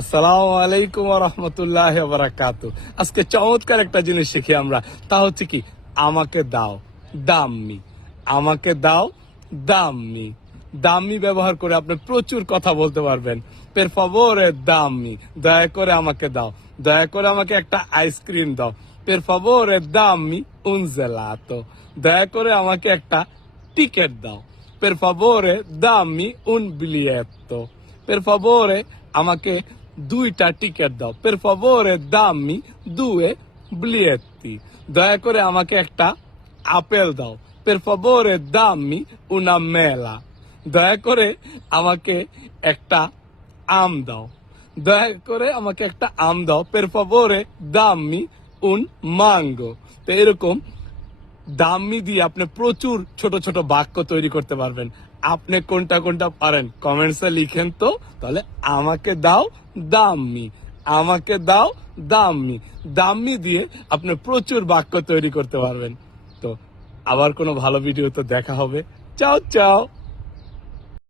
আসসালামু আলাইকুম ওয়া রাহমাতুল্লাহি ওয়া বারাকাতু। আজকে চমৎকার একটা জিনিস শিখি আমরা, তা হচ্ছে কি আমাকে দাও দাম্মি। আমাকে দাও দাম্মি। দাম্মি ব্যবহার করে আপনি প্রচুর কথা বলতে পারবেন। পের ফাভোরে দাম্মি, দয়া করে আমাকে দাও, দয়া করে আমাকে একটা আইসক্রিম দাও। পের ফাভোরে দাম্মি উন জেলাতো, দয়া করে আমাকে একটা টিকেট দাও। পের ফাভোরে দাম্মি উন বিলিয়েত্তো, পের ফাভোরে আমাকে দুইটা টিকেট দাও। পের ফাভোরে দাম্মি দুয়ে বিলিয়েত্তি, দয়া করে আমাকে একটা আপেল দাও। পের ফাভোরে দাম্মি উনা মেলা, দয়া করে আমাকে একটা আম দাও, দয়া করে আমাকে একটা আম দাও। পের ফাভোরে দাম্মি উন মাঙ্গো। তো এরকম দাম্মি দিয়ে আপনি প্রচুর ছোট ছোট বাক্য তৈরি করতে পারবেন। আপনি কোনটা কোনটা পারেন কমেন্টসে লিখেন তো। তাহলে আমাকে দাও দাম্মি, আমাকে দাও দাম্মি। দাম্মি দিয়ে আপনি প্রচুর বাক্য তৈরি করতে পারবেন। তো আবার কোনো ভালো ভিডিও তো দেখা হবে। চাও চাও।